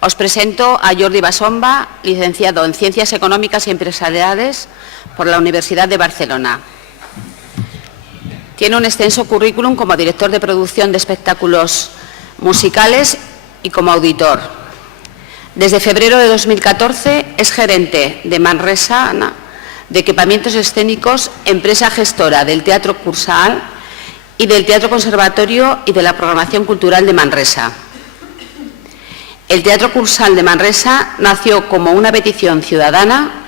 Os presento a Jordi Basomba, licenciado en Ciencias Económicas y Empresariales por la Universidad de Barcelona. Tiene un extenso currículum como director de producción de espectáculos musicales y como auditor. Desde febrero de 2014 es gerente de Manresa de Equipamientos Escénicos, empresa gestora del Teatro Cursal y del Teatro Conservatorio y de la Programación Cultural de Manresa. El Teatro Cursal de Manresa nació como una petición ciudadana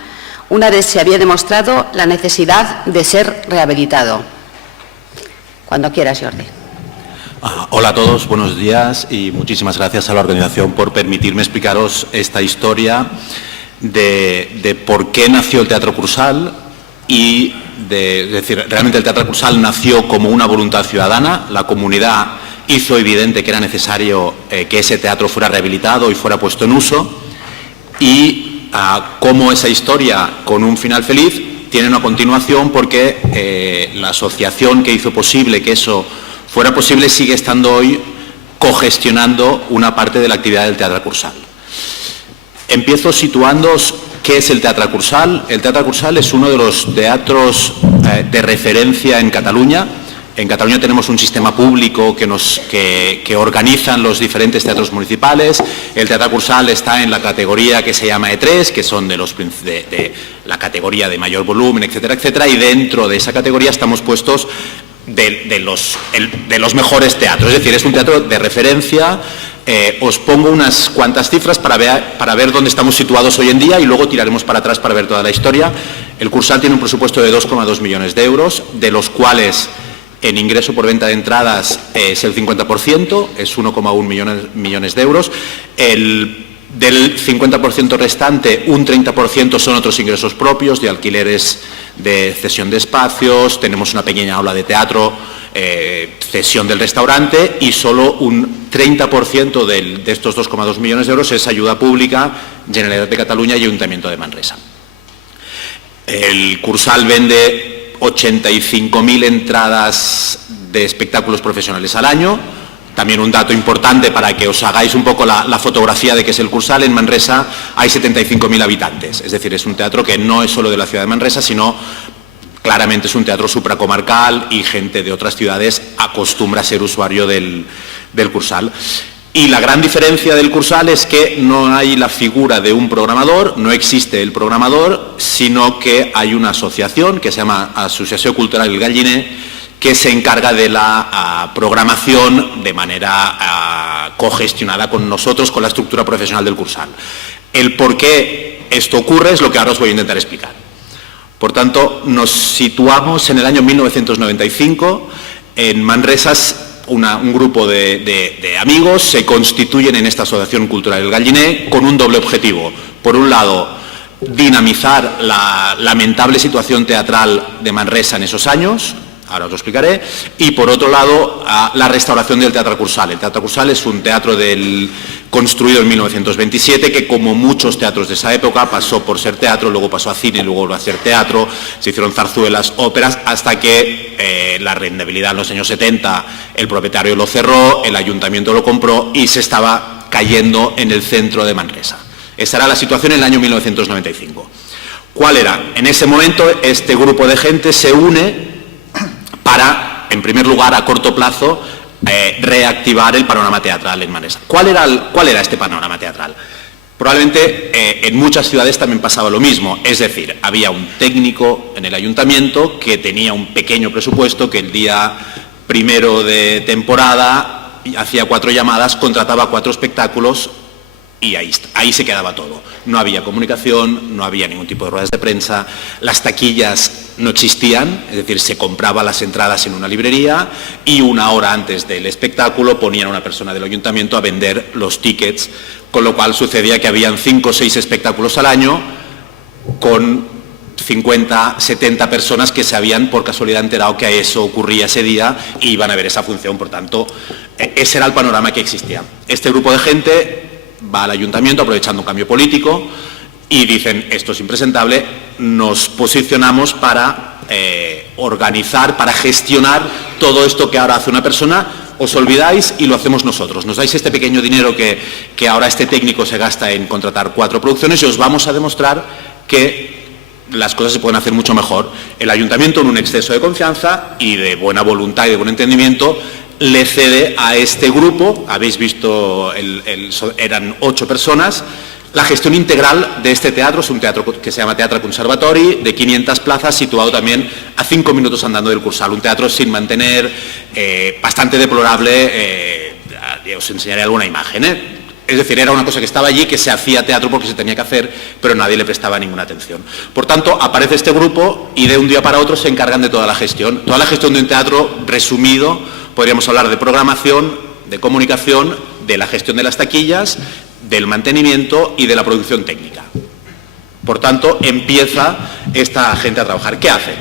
una vez se había demostrado la necesidad de ser rehabilitado. Cuando quieras, Jordi. Hola a todos, buenos días y muchísimas gracias a la organización por permitirme explicaros esta historia de por qué nació el Teatro Cursal y es decir, realmente el Teatro Cursal nació como una voluntad ciudadana. La comunidad hizo evidente que era necesario que ese teatro fuera rehabilitado y fuera puesto en uso, y cómo esa historia con un final feliz tiene una continuación, porque la asociación que hizo posible que eso fuera posible sigue estando hoy cogestionando una parte de la actividad del Teatro Cursal. Empiezo situándoos qué es el Teatro Cursal. El Teatro Cursal es uno de los teatros de referencia en Cataluña. En Cataluña tenemos un sistema público que organizan los diferentes teatros municipales. El Teatro Cursal está en la categoría que se llama E3, que son de la categoría de mayor volumen, etcétera, etcétera, y dentro de esa categoría estamos puestos de los mejores teatros. Es decir, es un teatro de referencia. Os pongo unas cuantas cifras para ver dónde estamos situados hoy en día y luego tiraremos para atrás para ver toda la historia. El Cursal tiene un presupuesto de 2,2 millones de euros, de los cuales en ingreso por venta de entradas es el 50%, es 1,1 millones de euros. Del 50% restante, un 30% son otros ingresos propios, de alquileres, de cesión de espacios, tenemos una pequeña aula de teatro, cesión del restaurante, y solo un 30% de estos 2,2 millones de euros es ayuda pública, Generalitat de Cataluña y Ayuntamiento de Manresa. El Cursal vende 85.000 entradas de espectáculos profesionales al año. También un dato importante para que os hagáis un poco la fotografía de qué es el Cursal: en Manresa hay 75.000 habitantes, es decir, es un teatro que no es solo de la ciudad de Manresa, sino claramente es un teatro supracomarcal y gente de otras ciudades acostumbra a ser usuario del Cursal. Y la gran diferencia del Cursal es que no hay la figura de un programador, no existe el programador, sino que hay una asociación que se llama Asociació Cultural El Galliner, que se encarga de la programación de manera cogestionada con nosotros, con la estructura profesional del Cursal. El por qué esto ocurre es lo que ahora os voy a intentar explicar. Por tanto, nos situamos en el año 1995, en Manresa. Un grupo de amigos se constituyen en esta Asociación Cultural El Galliner con un doble objetivo. Por un lado, dinamizar la lamentable situación teatral de Manresa en esos años, ahora os lo explicaré, y por otro lado, la restauración del Teatro Cursal. El Teatro Cursal es un teatro construido en 1927, que como muchos teatros de esa época pasó por ser teatro, luego pasó a cine, luego volvió a ser teatro, se hicieron zarzuelas, óperas, hasta que la rentabilidad en los años 70, el propietario lo cerró, el ayuntamiento lo compró y se estaba cayendo en el centro de Manresa. Esa era la situación en el año 1995. ¿Cuál era? En ese momento este grupo de gente se une para, en primer lugar, a corto plazo, reactivar el panorama teatral en Manresa. ¿Cuál era este panorama teatral? Probablemente en muchas ciudades también pasaba lo mismo, es decir, había un técnico en el ayuntamiento que tenía un pequeño presupuesto, que el día primero de temporada hacía 4 llamadas, contrataba 4 espectáculos y ahí se quedaba todo. No había comunicación, no había ningún tipo de ruedas de prensa, las taquillas no existían, es decir, se compraban las entradas en una librería y una hora antes del espectáculo ponían a una persona del ayuntamiento a vender los tickets, con lo cual sucedía que habían 5 o 6 espectáculos al año con 50, 70 personas que se habían por casualidad enterado que eso ocurría ese día y iban a ver esa función. Por tanto, ese era el panorama que existía. Este grupo de gente va al ayuntamiento aprovechando un cambio político y dicen: esto es impresentable, nos posicionamos para organizar, para gestionar todo esto que ahora hace una persona os olvidáis y lo hacemos nosotros. Nos dais este pequeño dinero que ahora este técnico se gasta en contratar 4 producciones y os vamos a demostrar que las cosas se pueden hacer mucho mejor. El ayuntamiento, en un exceso de confianza y de buena voluntad y de buen entendimiento, le cede a este grupo, habéis visto, eran 8 personas, la gestión integral de este teatro. Es un teatro que se llama Teatre Conservatori, de 500 plazas, situado también a 5 minutos andando del Cursal. Un teatro sin mantener, bastante deplorable, os enseñaré alguna imagen, Es decir, era una cosa que estaba allí, que se hacía teatro porque se tenía que hacer, pero nadie le prestaba ninguna atención. Por tanto, aparece este grupo y de un día para otro se encargan de toda la gestión. Toda la gestión de un teatro, resumido, podríamos hablar de programación, de comunicación, de la gestión de las taquillas, del mantenimiento y de la producción técnica. Por tanto, empieza esta gente a trabajar. ¿Qué hacen?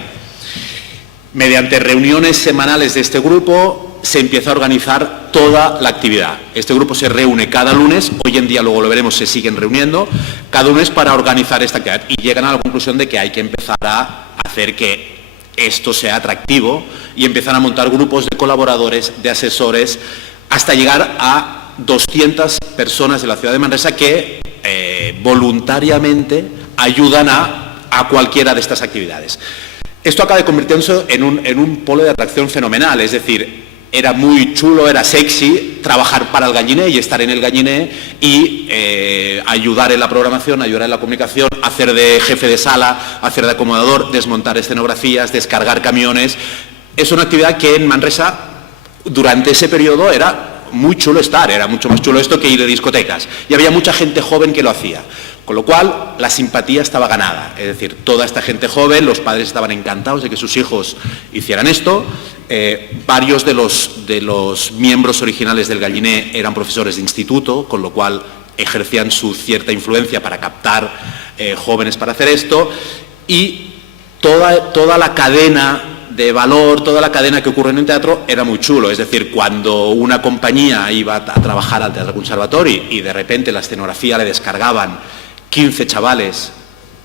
Mediante reuniones semanales de este grupo se empieza a organizar toda la actividad. Este grupo se reúne cada lunes, hoy en día, luego lo veremos, se siguen reuniendo, cada lunes para organizar esta actividad y llegan a la conclusión de que hay que empezar a hacer que esto sea atractivo y empiezan a montar grupos de colaboradores, de asesores, hasta llegar a 200 personas de la ciudad de Manresa que voluntariamente ayudan a cualquiera de estas actividades. Esto acaba convirtiéndose en un polo de atracción fenomenal, es decir, era muy chulo, era sexy trabajar para el Galliné y estar en el Galliné y ayudar en la programación, ayudar en la comunicación, hacer de jefe de sala, hacer de acomodador, desmontar escenografías, descargar camiones. Es una actividad que en Manresa durante ese periodo era muy chulo estar, era mucho más chulo esto que ir de discotecas y había mucha gente joven que lo hacía. Con lo cual, la simpatía estaba ganada, es decir, toda esta gente joven, los padres estaban encantados de que sus hijos hicieran esto. Varios de los miembros originales del Galliné eran profesores de instituto, con lo cual ejercían su cierta influencia para captar jóvenes para hacer esto. Y toda la cadena de valor, toda la cadena que ocurre en un teatro era muy chulo. Es decir, cuando una compañía iba a trabajar al Teatre Conservatori y de repente la escenografía le descargaban 15 chavales,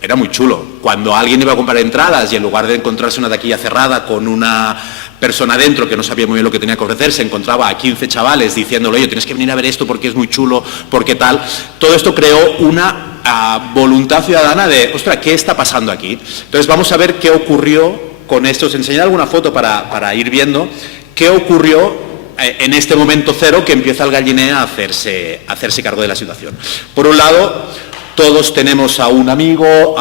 era muy chulo. Cuando alguien iba a comprar entradas y en lugar de encontrarse una taquilla cerrada con una persona dentro que no sabía muy bien lo que tenía que ofrecer, se encontraba a 15 chavales diciéndole, oye, tienes que venir a ver esto porque es muy chulo, porque tal. Todo esto creó una voluntad ciudadana de, ostras, ¿qué está pasando aquí? Entonces vamos a ver qué ocurrió con esto. Os enseñaré alguna foto para ir viendo qué ocurrió en este momento cero que empieza el Galliné a hacerse cargo de la situación. Por un lado, todos tenemos a un amigo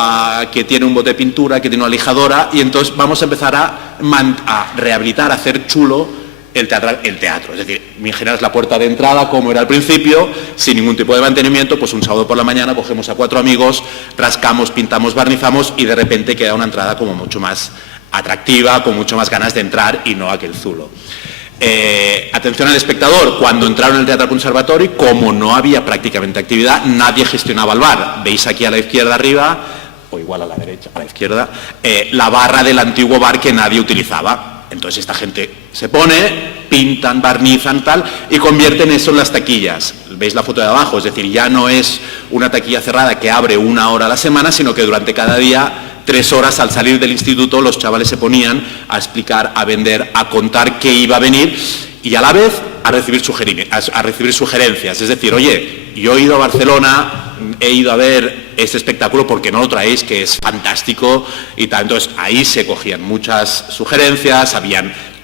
que tiene un bote de pintura, que tiene una lijadora, y entonces vamos a empezar a rehabilitar, a hacer chulo el teatro. Es decir, imaginaos la puerta de entrada como era al principio, sin ningún tipo de mantenimiento, pues un sábado por la mañana cogemos a 4 amigos, rascamos, pintamos, barnizamos y de repente queda una entrada como mucho más atractiva, con mucho más ganas de entrar y no aquel zulo. Atención al espectador, cuando entraron en el Teatre Conservatori, como no había prácticamente actividad, nadie gestionaba el bar. Veis aquí a la izquierda arriba, o igual a la derecha, a la izquierda, la barra del antiguo bar que nadie utilizaba. Entonces esta gente se pone, pintan, barnizan, tal, y convierten eso en las taquillas. Veis la foto de abajo, es decir, ya no es una taquilla cerrada que abre 1 hora a la semana, sino que durante cada día 3 horas al salir del instituto los chavales se ponían a explicar, a vender, a contar qué iba a venir y a la vez a recibir sugerencias. Es decir, oye, yo he ido a Barcelona, he ido a ver este espectáculo, ¿por qué no lo traéis? Que es fantástico y tal. Entonces ahí se cogían muchas sugerencias,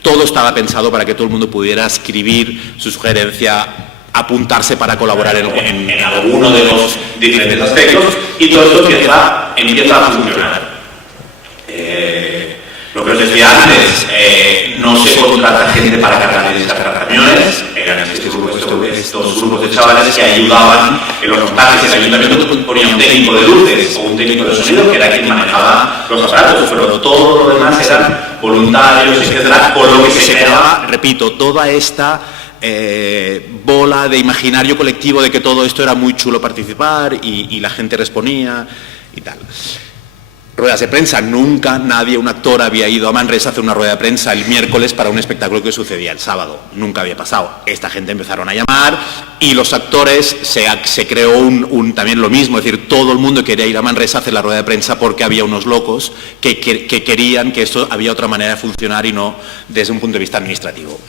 todo estaba pensado para que todo el mundo pudiera escribir su sugerencia, apuntarse para colaborar en alguno de los diferentes aspectos y todo esto empieza a funcionar. Lo que os decía antes, no se contrata gente para cargar y descargar camiones, eran estos grupos de chavales que ayudaban en los montajes. El ayuntamiento ponía un técnico de luces o un técnico de sonido que era quien manejaba los aparatos, pero todo lo demás eran voluntarios, etcétera, por lo que se creaba, repito, toda esta bola de imaginario colectivo de que todo esto era muy chulo participar y la gente respondía y tal. ruedas de prensa. Nunca nadie, un actor, había ido a Manresa a hacer una rueda de prensa el miércoles para un espectáculo que sucedía el sábado. Nunca había pasado. Esta gente empezaron a llamar y los actores se creó también lo mismo. Es decir, todo el mundo quería ir a Manresa a hacer la rueda de prensa porque había unos locos que querían que esto había otra manera de funcionar y no desde un punto de vista administrativo.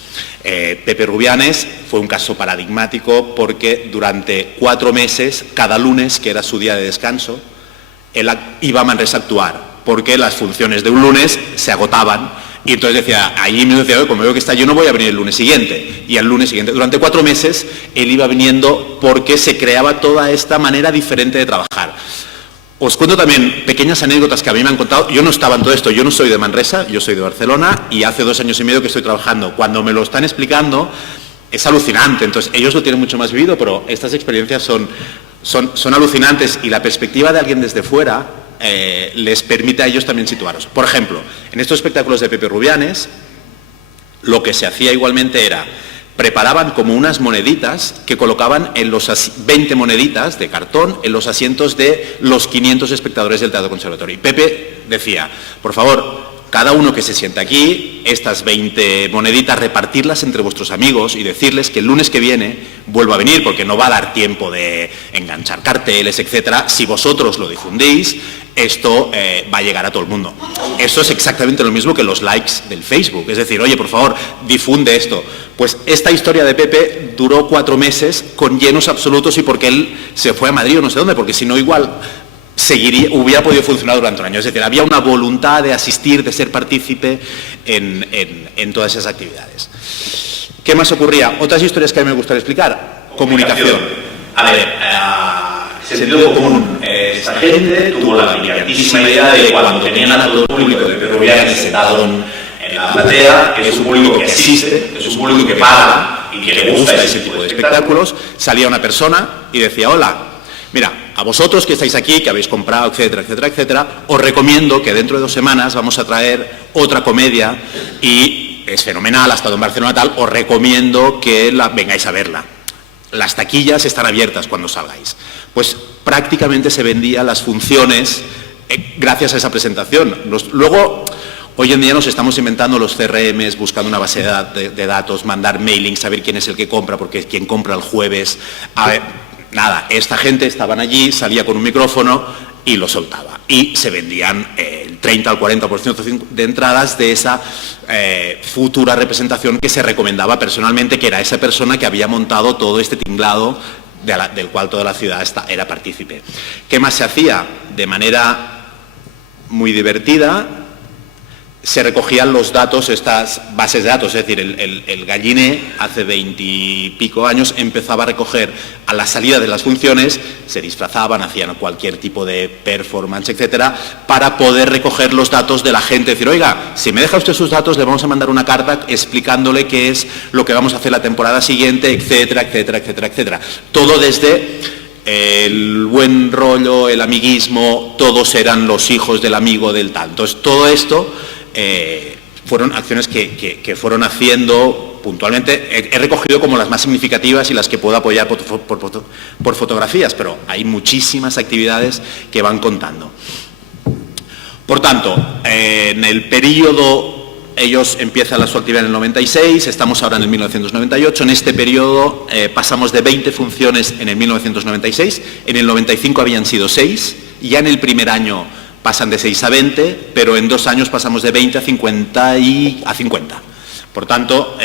Pepe Rubianes fue un caso paradigmático porque durante 4 meses, cada lunes, que era su día de descanso, él iba a Manresa a actuar, porque las funciones de un lunes se agotaban, y entonces decía, allí me decía, como veo que está lleno, voy a venir el lunes siguiente, y al lunes siguiente. Durante 4 meses él iba viniendo porque se creaba toda esta manera diferente de trabajar. Os cuento también pequeñas anécdotas que a mí me han contado. Yo no estaba en todo esto, yo no soy de Manresa, yo soy de Barcelona, y hace 2 años y medio que estoy trabajando. Cuando me lo están explicando, es alucinante. Entonces, ellos lo tienen mucho más vivido, pero estas experiencias son alucinantes, y la perspectiva de alguien desde fuera les permite a ellos también situarlos. Por ejemplo, en estos espectáculos de Pepe Rubianes, lo que se hacía igualmente era, preparaban como unas moneditas que colocaban en los 20 moneditas de cartón en los asientos de los 500 espectadores del Teatro Conservatorio. Y Pepe decía, por favor, cada uno que se sienta aquí, estas 20 moneditas, repartirlas entre vuestros amigos y decirles que el lunes que viene vuelva a venir, porque no va a dar tiempo de enganchar carteles, etcétera. Si vosotros lo difundís, esto va a llegar a todo el mundo. Eso es exactamente lo mismo que los likes del Facebook. Es decir, oye, por favor, difunde esto. Pues esta historia de Pepe duró 4 meses con llenos absolutos, y porque él se fue a Madrid o no sé dónde, porque si no igual hubiera podido funcionar durante un año. Es decir, había una voluntad de asistir, de ser partícipe en todas esas actividades. ¿Qué más ocurría? Otras historias que a mí me gustaría explicar. Comunicación. A ver, sentido común. Esta gente tuvo la brillantísima idea de, cuando tenían a todo el público de Pepe Rubianes sentado en la platea, que es un público que existe, es un público que paga y que le gusta ese tipo de espectáculos, salía una persona y decía, hola, mira, a vosotros que estáis aquí, que habéis comprado, etcétera, etcétera, etcétera, os recomiendo que dentro de 2 semanas vamos a traer otra comedia, y es fenomenal, ha estado en Barcelona tal, os recomiendo que vengáis a verla. Las taquillas están abiertas cuando salgáis. Pues prácticamente se vendían las funciones gracias a esa presentación. Luego, hoy en día nos estamos inventando los CRMs, buscando una base de datos, mandar mailings, saber quién es el que compra, porque quien compra el jueves. Nada, esta gente estaban allí, salía con un micrófono y lo soltaba. Y se vendían el 30 al 40% de entradas de esa futura representación que se recomendaba personalmente, que era esa persona que había montado todo este tinglado del cual toda la ciudad era partícipe. ¿Qué más se hacía? De manera muy divertida, se recogían los datos, estas bases de datos, es decir, el Galliné hace 20 y pico años empezaba a recoger a la salida de las funciones, se disfrazaban, hacían cualquier tipo de performance, etcétera, para poder recoger los datos de la gente, decir, oiga, si me deja usted sus datos, le vamos a mandar una carta explicándole qué es lo que vamos a hacer la temporada siguiente, etcétera, etcétera, etcétera, etcétera. Todo desde el buen rollo, el amiguismo, todos eran los hijos del amigo del tal. Entonces, todo esto fueron acciones que fueron haciendo puntualmente. He recogido como las más significativas y las que puedo apoyar por fotografías, pero hay muchísimas actividades que van contando. Por tanto, en el periodo, ellos empiezan su actividad en el 96, estamos ahora en el 1998, en este periodo pasamos de 20 funciones en el 1996, en el 95 habían sido 6, ya en el primer año pasan de 6 a 20, pero en 2 años pasamos de 20 a 50 a 50. Por tanto,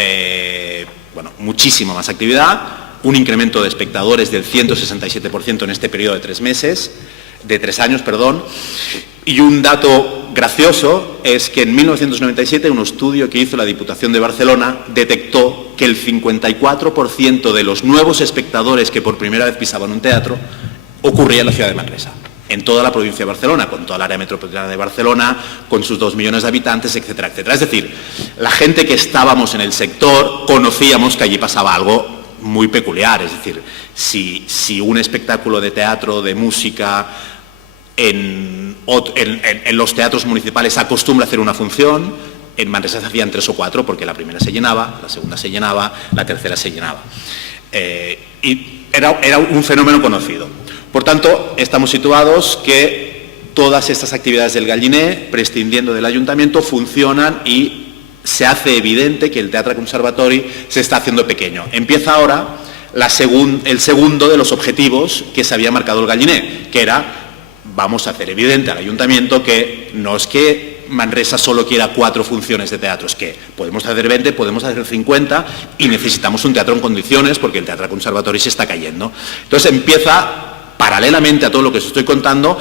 bueno, muchísima más actividad, un incremento de espectadores del 167% en este periodo de 3 años, perdón. Y un dato gracioso es que en 1997 un estudio que hizo la Diputación de Barcelona detectó que el 54% de los nuevos espectadores que por primera vez pisaban un teatro ocurría en la ciudad de Manresa, en toda la provincia de Barcelona, con toda el área metropolitana de Barcelona, con sus 2 millones de habitantes, etcétera, etcétera. Es decir, la gente que estábamos en el sector conocíamos que allí pasaba algo muy peculiar. Es decir, si un espectáculo de teatro, de música, en los teatros municipales acostumbra hacer una función, en Manresa se hacían 3 o 4, porque la primera se llenaba, la segunda se llenaba, la tercera se llenaba. Y era un fenómeno conocido. Por tanto, estamos situados que todas estas actividades del Galliner, prescindiendo del ayuntamiento, funcionan y se hace evidente que el Teatre Conservatori se está haciendo pequeño. Empieza ahora el segundo de los objetivos que se había marcado el Galliner, que era: vamos a hacer evidente al ayuntamiento que no es que Manresa solo quiera 4 funciones de teatro, es que podemos hacer 20, podemos hacer 50 y necesitamos un teatro en condiciones porque el Teatre Conservatori se está cayendo. Entonces empieza, paralelamente a todo lo que os estoy contando,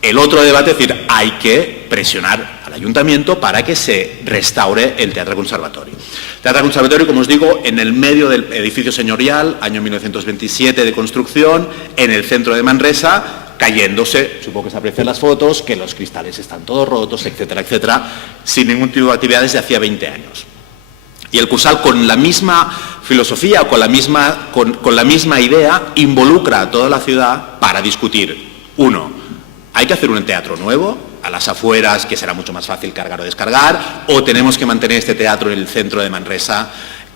el otro debate, es decir, hay que presionar al ayuntamiento para que se restaure el Teatre Conservatori. El Teatre Conservatori, como os digo, en el medio del edificio señorial, año 1927 de construcción, en el centro de Manresa, cayéndose, supongo que se aprecian las fotos, que los cristales están todos rotos, etcétera, etcétera, sin ningún tipo de actividades de hacía 20 años. Y el Cursal, con la misma filosofía o con la misma idea, involucra a toda la ciudad para discutir. Uno, hay que hacer un teatro nuevo, a las afueras, que será mucho más fácil cargar o descargar, o tenemos que mantener este teatro en el centro de Manresa,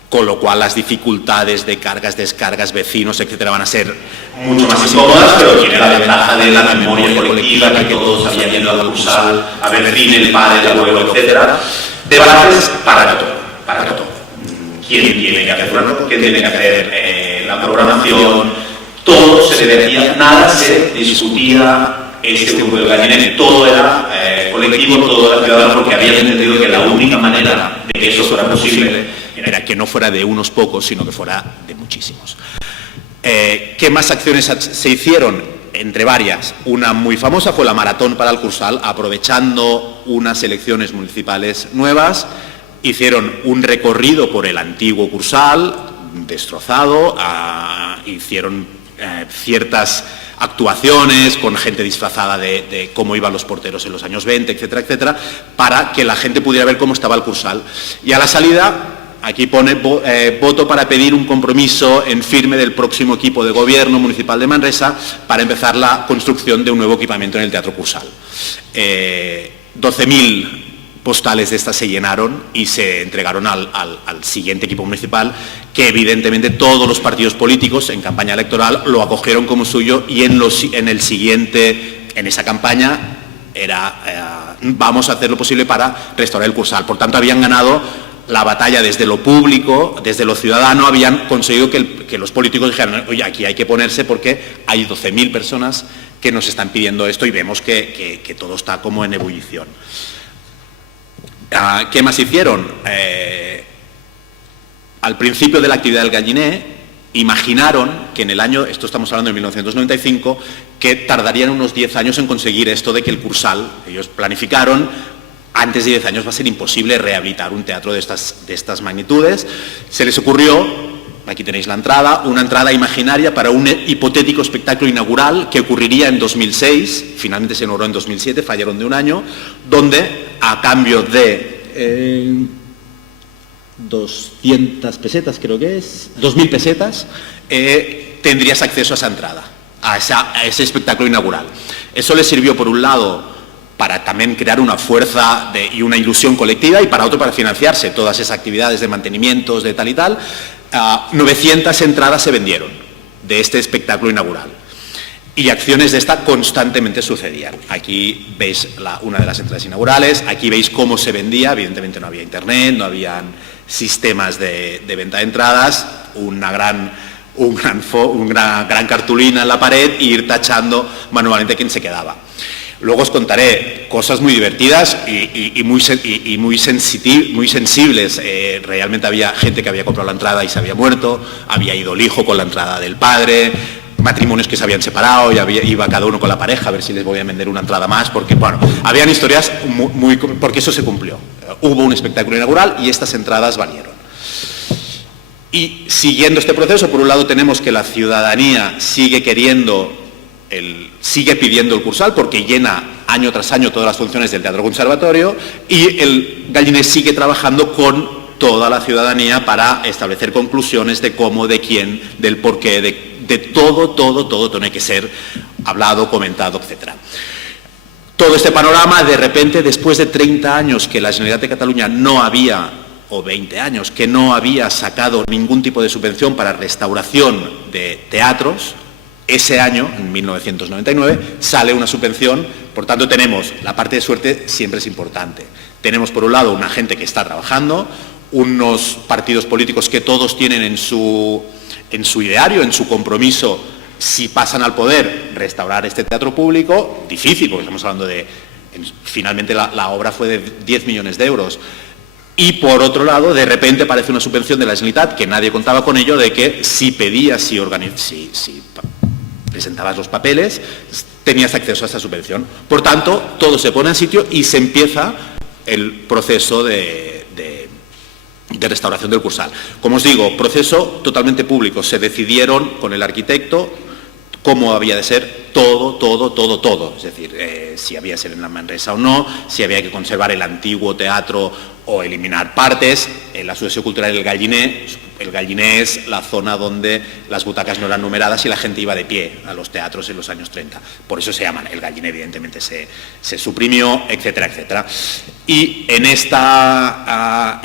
con lo cual las dificultades de cargas, descargas, vecinos, etcétera, van a ser mucho más incómodas, pero tiene la ventaja de la memoria colectiva, que todos habían ido al Cursal a ver cine, el padre, el abuelo, etcétera. Debates para todo. ¿Quién tiene que hacer ¿Quién tiene que hacer la programación? Todo se debatía, nada se discutía. Este grupo del Galliner, todo era colectivo, todo era ciudadano, porque habían entendido que la única manera de que eso fuera posible era que no fuera de unos pocos, sino que fuera de muchísimos. ¿Qué más acciones se hicieron? Entre varias. Una muy famosa fue la Maratón para el Cursal, aprovechando unas elecciones municipales nuevas. Hicieron un recorrido por el antiguo Cursal, destrozado, hicieron ciertas actuaciones con gente disfrazada de cómo iban los porteros en los años 20, etcétera, etcétera, para que la gente pudiera ver cómo estaba el Cursal. Y a la salida, aquí pone voto para pedir un compromiso en firme del próximo equipo de gobierno municipal de Manresa para empezar la construcción de un nuevo equipamiento en el Teatro Cursal. 12.000 postales de estas se llenaron y se entregaron al siguiente equipo municipal, que evidentemente todos los partidos políticos en campaña electoral lo acogieron como suyo, y en esa campaña era vamos a hacer lo posible para restaurar el Cursal. Por tanto, habían ganado la batalla desde lo público, desde lo ciudadano, habían conseguido que los políticos dijeran: oye, aquí hay que ponerse porque hay 12.000 personas que nos están pidiendo esto, y vemos que todo está como en ebullición. ¿Qué más hicieron? Al principio de la actividad del Galliner, imaginaron que en el año, esto estamos hablando de 1995, que tardarían unos 10 años en conseguir esto de que el Cursal, ellos planificaron, antes de 10 años va a ser imposible rehabilitar un teatro de estas magnitudes. Se les ocurrió, aquí tenéis la entrada, una entrada imaginaria para un hipotético espectáculo inaugural que ocurriría en 2006, finalmente se inauguró en 2007, fallaron de un año, donde a cambio de 200 pesetas, creo que es, 2.000 pesetas, tendrías acceso a esa entrada, a ese espectáculo inaugural. Eso les sirvió, por un lado, para también crear una fuerza y una ilusión colectiva, y para otro, para financiarse todas esas actividades de mantenimientos, de tal y tal. 900 entradas se vendieron de este espectáculo inaugural. Y acciones de esta constantemente sucedían. Aquí veis una de las entradas inaugurales, aquí veis cómo se vendía, evidentemente no había internet, no habían sistemas de venta de entradas, una gran cartulina en la pared, e ir tachando manualmente quién se quedaba. Luego os contaré cosas muy divertidas y muy sensibles. Realmente había gente que había comprado la entrada y se había muerto, había ido el hijo con la entrada del padre, matrimonios que se habían separado y iba cada uno con la pareja a ver si les voy a vender una entrada más, porque bueno, habían historias porque eso se cumplió. Hubo un espectáculo inaugural y estas entradas valieron. Y siguiendo este proceso, por un lado tenemos que la ciudadanía sigue pidiendo el Cursal porque llena año tras año todas las funciones del Teatro Conservatorio, y el Galliner sigue trabajando con toda la ciudadanía para establecer conclusiones de cómo, de quién, del porqué, de todo tiene que ser hablado, comentado, etcétera. Todo este panorama, de repente, después de 30 años que la Generalitat de Cataluña no había, o 20 años, que no había sacado ningún tipo de subvención para restauración de teatros, ese año, en 1999, sale una subvención. Por tanto, tenemos la parte de suerte, siempre es importante. Tenemos, por un lado, una gente que está trabajando, unos partidos políticos que todos tienen en su ideario, en su compromiso, si pasan al poder, restaurar este teatro público. Difícil, porque estamos hablando de... Finalmente la obra fue de 10 millones de euros. Y por otro lado, de repente aparece una subvención de la Generalitat, que nadie contaba con ello, de que si pedías, si presentabas los papeles, tenías acceso a esta subvención. Por tanto, todo se pone en sitio y se empieza el proceso de restauración del Cursal. Como os digo, proceso totalmente público. Se decidieron con el arquitecto cómo había de ser todo. Es decir, si había de ser en la Manresa o no, si había que conservar el antiguo teatro o eliminar partes. En la Asociación Cultural El Galliner es la zona donde las butacas no eran numeradas y la gente iba de pie a los teatros en los años 30. Por eso se llaman El Galliner, evidentemente se suprimió, etcétera, etcétera. Y en esta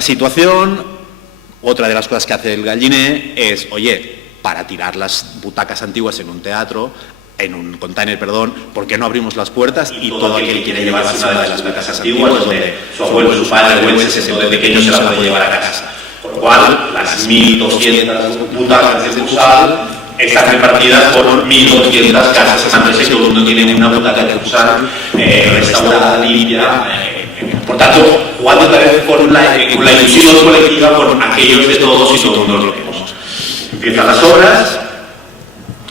situación, otra de las cosas que hace El Galliner es, oye, para tirar las butacas antiguas en un teatro, en un container, ¿por qué no abrimos las puertas y todo aquel que quiere llevarse una de las butacas antiguas, donde su abuelo, su padre o él se sentó de pequeño, se la puede llevar a casa? Con lo cual, las 1.200 butacas del Cursal están repartidas por 1.200 casas manresas, todo el mundo tiene una butaca del Cursal restaurada, limpia. Por tanto, jugando otra vez con la ilusión colectiva, con aquellos de todos y todo el mundo lo queremos. Empiezan las obras,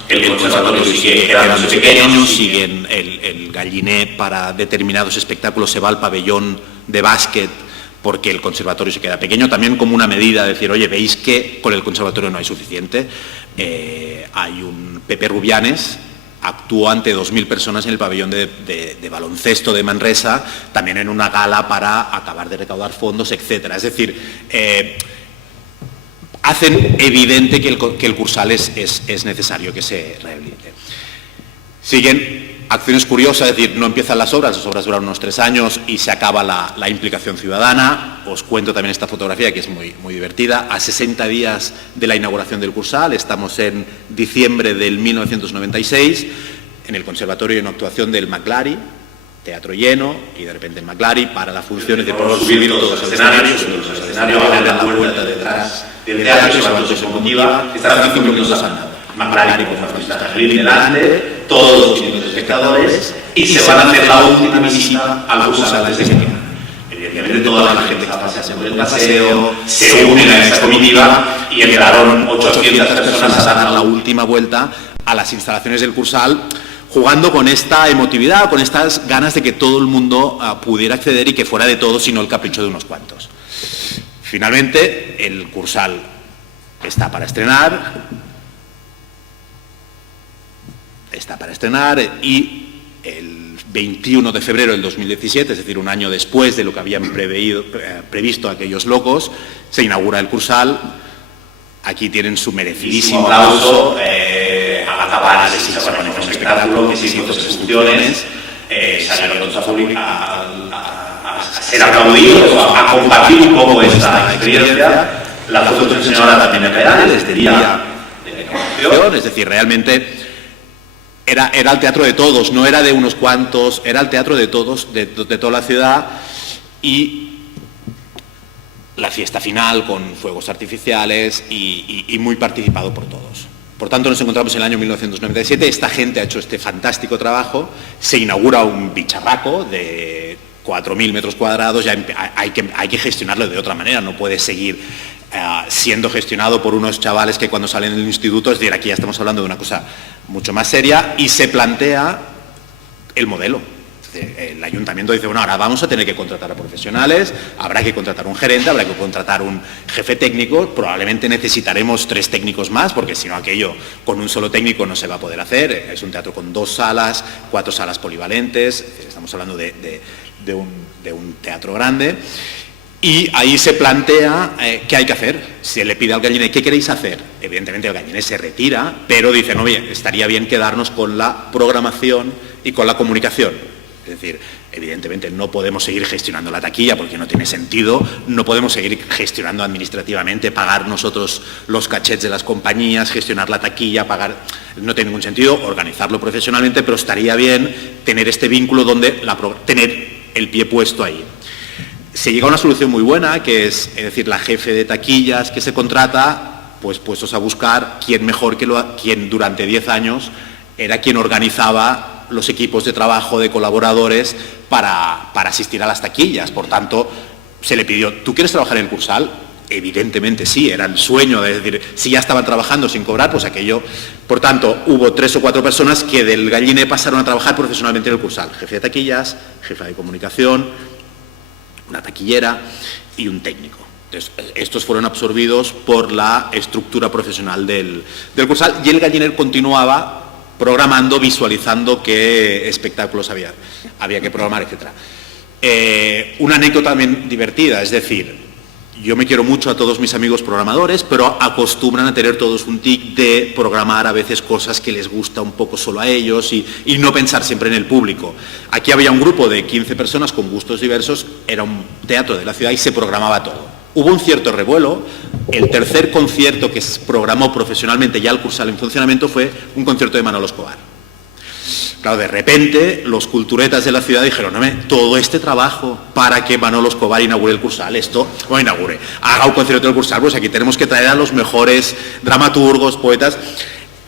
el conservatorio sigue quedándose pequeño, siguen el Galliner para determinados espectáculos, se va al pabellón de básquet porque el conservatorio se queda pequeño, también como una medida de decir, oye, veis que con el conservatorio no hay suficiente. Hay un Pepe Rubianes, actuó ante 2.000 personas en el pabellón de baloncesto de Manresa, también en una gala para acabar de recaudar fondos, etcétera. Es decir, hacen evidente que el Cursal es necesario que se rehabilite. Siguen acciones curiosas, es decir, no empiezan las obras duran unos 3 años y se acaba la implicación ciudadana. Os cuento también esta fotografía que es muy, muy divertida. A 60 días de la inauguración del Cursal, estamos en diciembre del 1996, en el conservatorio hay una actuación del McLary, teatro lleno, y de repente el McLary para las funciones de por subir todos los escenarios, abren la puerta detrás del teatro, se van todos en comitiva, están 5 minutos andando. McLary con Francisca Jardín delante, todos los espectadores, y se van a hacer la última visita al Cursal desde que queda. Evidentemente toda la gente está paseando por el paseo, se unen a esta comitiva y entraron 800 personas a dar la última vuelta a las instalaciones del Cursal, jugando con esta emotividad, con estas ganas de que todo el mundo pudiera acceder y que fuera de todos y no el capricho de unos cuantos. Finalmente, el Cursal está para estrenar y el 21 de febrero del 2017, es decir, un año después de lo que habían previsto aquellos locos, se inaugura el Cursal. Aquí tienen su merecidísimo aplauso. Acabar de un espectáculo que se hizo 3 funciones, salieron todos a ser aplaudidos, a compartir un poco esta experiencia. La foto de señora también es real, desde el día de la inauguración, es decir, realmente era el teatro de todos, no era de unos cuantos, era el teatro de todos, de toda la ciudad, y la fiesta final con fuegos artificiales y muy participado por todos. Por tanto, nos encontramos en el año 1997, esta gente ha hecho este fantástico trabajo, se inaugura un bicharraco de 4.000 metros cuadrados, ya hay que gestionarlo de otra manera, no puede seguir siendo gestionado por unos chavales que cuando salen del instituto, es decir, aquí ya estamos hablando de una cosa mucho más seria, y se plantea el modelo. El ayuntamiento dice, bueno, ahora vamos a tener que contratar a profesionales, habrá que contratar un gerente, habrá que contratar un jefe técnico, probablemente necesitaremos 3 técnicos más, porque si no aquello con un solo técnico no se va a poder hacer. Es un teatro con 2 salas, 4 salas polivalentes, estamos hablando de un teatro grande. Y ahí se plantea qué hay que hacer. Se le pide al Galliner, ¿qué queréis hacer? Evidentemente el Galliner se retira, pero dice, no, bien, estaría bien quedarnos con la programación y con la comunicación. Es decir, evidentemente no podemos seguir gestionando la taquilla porque no tiene sentido, no podemos seguir gestionando administrativamente, pagar nosotros los cachets de las compañías, gestionar la taquilla, pagar... No tiene ningún sentido organizarlo profesionalmente, pero estaría bien tener este vínculo donde tener el pie puesto ahí. Se llega a una solución muy buena, que es decir, la jefe de taquillas que se contrata, pues puestos a buscar quién mejor que quien durante 10 años era quien organizaba los equipos de trabajo de colaboradores para asistir a las taquillas. Por tanto, se le pidió, ¿tú quieres trabajar en el Cursal? Evidentemente sí, era el sueño, de decir, si ya estaban trabajando sin cobrar, pues aquello... Por tanto, hubo 3 o 4 personas que del Galliné pasaron a trabajar profesionalmente en el Cursal. Jefe de taquillas, jefa de comunicación, una taquillera y un técnico. Entonces, estos fueron absorbidos por la estructura profesional del Cursal y el Galliner continuaba programando, visualizando qué espectáculos había que programar, etc. Una anécdota también divertida, es decir, yo me quiero mucho a todos mis amigos programadores, pero acostumbran a tener todos un tic de programar a veces cosas que les gusta un poco solo a ellos y no pensar siempre en el público. Aquí había un grupo de 15 personas con gustos diversos, era un teatro de la ciudad y se programaba todo. Hubo un cierto revuelo. El tercer concierto que se programó profesionalmente ya el Cursal en funcionamiento fue un concierto de Manolo Escobar. Claro, de repente los culturetas de la ciudad dijeron, no, todo este trabajo para que Manolo Escobar inaugure el Cursal, haga un concierto del Cursal, pues aquí tenemos que traer a los mejores dramaturgos, poetas,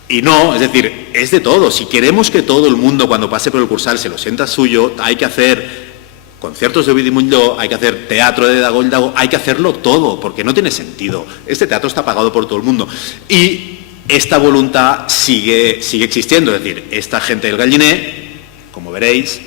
y no, es decir, es de todo. Si queremos que todo el mundo cuando pase por el Cursal se lo sienta suyo, hay que hacer conciertos de Ovidi Montllor, hay que hacer teatro de Dago el Dago, hay que hacerlo todo, porque no tiene sentido. Este teatro está pagado por todo el mundo. Y esta voluntad sigue existiendo, es decir, esta gente del Galliné, como veréis,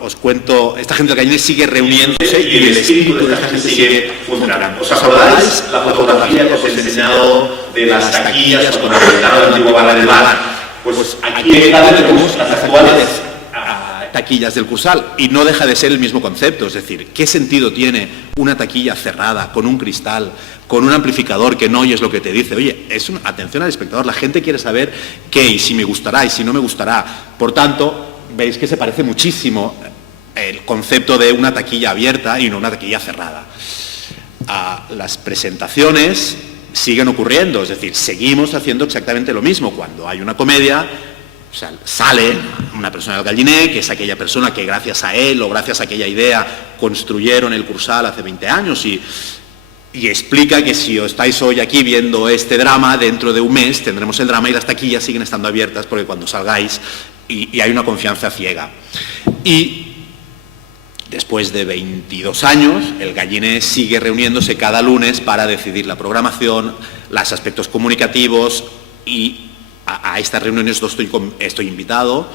os cuento, esta gente del Galliné sigue reuniéndose y el espíritu de esta gente sigue funcionando. ¿Os acordáis la fotografía que os he enseñado de las taquillas cuando presentaron el antiguo bar del bar? Pues aquí tenemos las actuales taquillas del Cursal y no deja de ser el mismo concepto, es decir, ¿qué sentido tiene una taquilla cerrada, con un cristal, con un amplificador que no oyes lo que te dice? Oye, atención al espectador, la gente quiere saber qué y si me gustará y si no me gustará. Por tanto, veis que se parece muchísimo el concepto de una taquilla abierta y no una taquilla cerrada. Las presentaciones siguen ocurriendo, es decir, seguimos haciendo exactamente lo mismo. Cuando hay una comedia, o sea, sale una persona del Galliné, que es aquella persona que gracias a él o gracias a aquella idea construyeron el Cursal hace 20 años y explica que si estáis hoy aquí viendo este drama, dentro de un mes tendremos el drama y las taquillas siguen estando abiertas porque cuando salgáis y hay una confianza ciega. Y después de 22 años, el Galliné sigue reuniéndose cada lunes para decidir la programación, los aspectos comunicativos y a estas reuniones estoy invitado,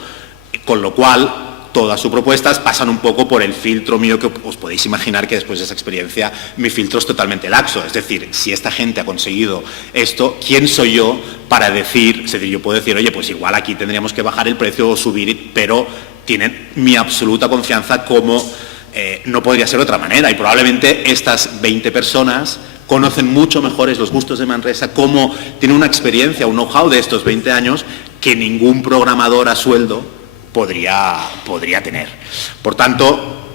con lo cual todas sus propuestas pasan un poco por el filtro mío, que os podéis imaginar que después de esa experiencia mi filtro es totalmente laxo. Es decir, si esta gente ha conseguido esto, ¿quién soy yo para decir? Es decir, yo puedo decir, oye, pues igual aquí tendríamos que bajar el precio o subir, pero tienen mi absoluta confianza como no podría ser de otra manera. Y probablemente estas 20 personas conocen mucho mejores los gustos de Manresa, como tienen una experiencia, un know-how de estos 20 años que ningún programador a sueldo podría tener. Por tanto,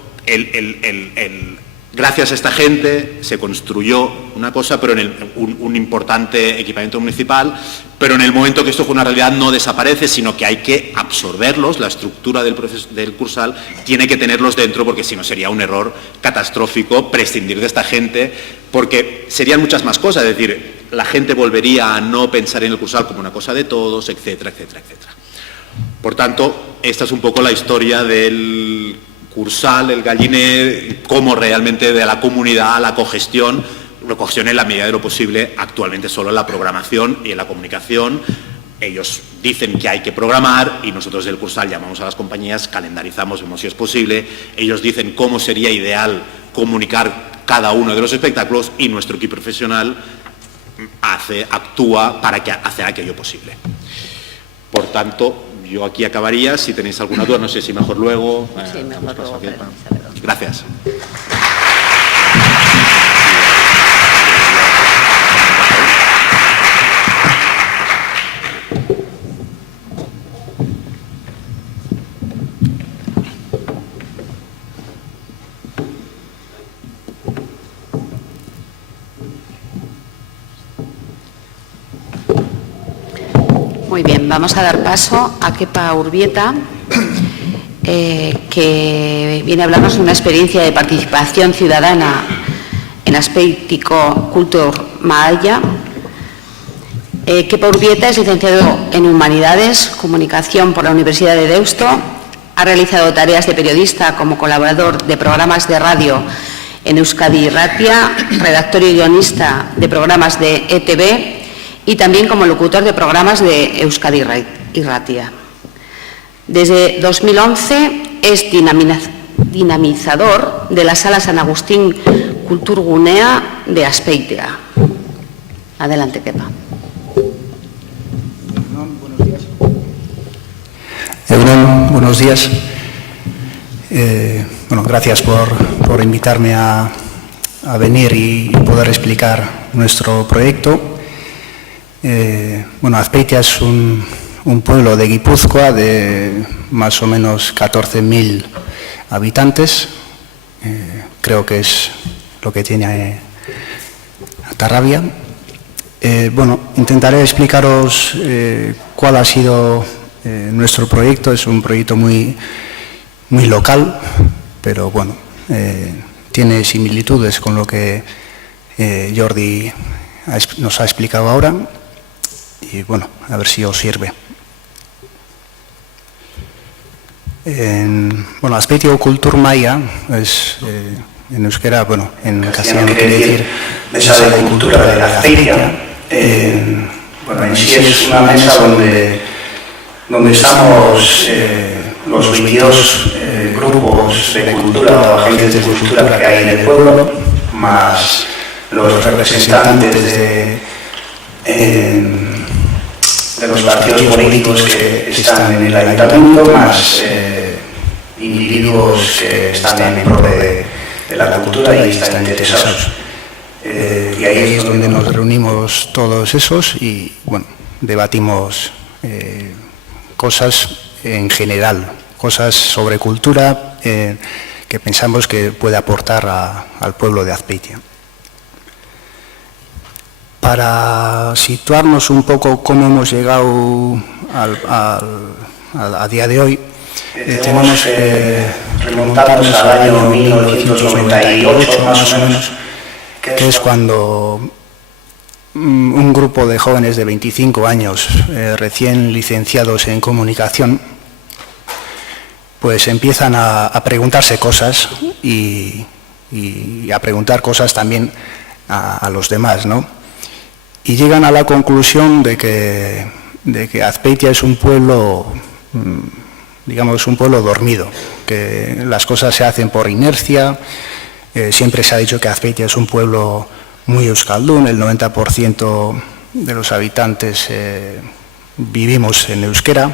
gracias a esta gente se construyó una cosa, pero un importante equipamiento municipal, pero en el momento que esto fue una realidad no desaparece, sino que hay que absorberlos, la estructura del Cursal tiene que tenerlos dentro, porque si no sería un error catastrófico prescindir de esta gente, porque serían muchas más cosas, es decir, la gente volvería a no pensar en el Cursal como una cosa de todos, etcétera, etcétera, etcétera. Por tanto, esta es un poco la historia del Cursal, el Galliné, cómo realmente de la comunidad, la cogestión en la medida de lo posible, actualmente solo en la programación y en la comunicación. Ellos dicen que hay que programar y nosotros del Cursal llamamos a las compañías, calendarizamos, vemos si es posible. Ellos dicen cómo sería ideal comunicar cada uno de los espectáculos y nuestro equipo profesional actúa para hacer aquello posible. Por tanto, yo aquí acabaría. Si tenéis alguna duda, no sé si mejor luego. Sí, mejor luego. Gracias. Muy bien, vamos a dar paso a Kepa Urbieta, que viene a hablarnos de una experiencia de participación ciudadana en Azpeitiko Kultur Mahaia. Kepa Urbieta es licenciado en Humanidades, Comunicación por la Universidad de Deusto. Ha realizado tareas de periodista como colaborador de programas de radio en Euskadi Irratia, redactor y guionista de programas de ETV y también como locutor de programas de Euskadi Irratia. Desde 2011 es dinamizador de la Sala San Agustín Kulturgunea de Azpeitia. Adelante, Kepa. Buenos días. Gracias por invitarme a venir y poder explicar nuestro proyecto. Azpeitia es un pueblo de Guipúzcoa de más o menos 14.000 habitantes. Creo que es lo que tiene Atarrabia. Intentaré explicaros cuál ha sido nuestro proyecto. Es un proyecto muy local, pero tiene similitudes con lo que Jordi nos ha explicado ahora y a ver si os sirve. Azpeitiko Kultur Mahaia es en euskera, en castellano quiere decir Mesa de Cultura de Azpeitia. En sí es una mesa donde estamos los 22 grupos de cultura o agentes de cultura que hay en el pueblo, más los representantes de los partidos políticos que están en el ayuntamiento, más individuos que están en pro de la cultura y están interesados. Y ahí es donde nos reunimos todos esos y debatimos cosas en general, cosas sobre cultura que pensamos que puede aportar al pueblo de Azpeitia. Para situarnos un poco cómo hemos llegado a día de hoy, tenemos que remontarnos al año 1998 más o menos, que es cuando un grupo de jóvenes de 25 años, recién licenciados en comunicación, pues empiezan a preguntarse cosas y a preguntar cosas también a los demás, ¿no? Y llegan a la conclusión de que Azpeitia es un pueblo, digamos, un pueblo dormido, que las cosas se hacen por inercia. Siempre se ha dicho que Azpeitia es un pueblo muy euskaldún, el 90% de los habitantes vivimos en euskera,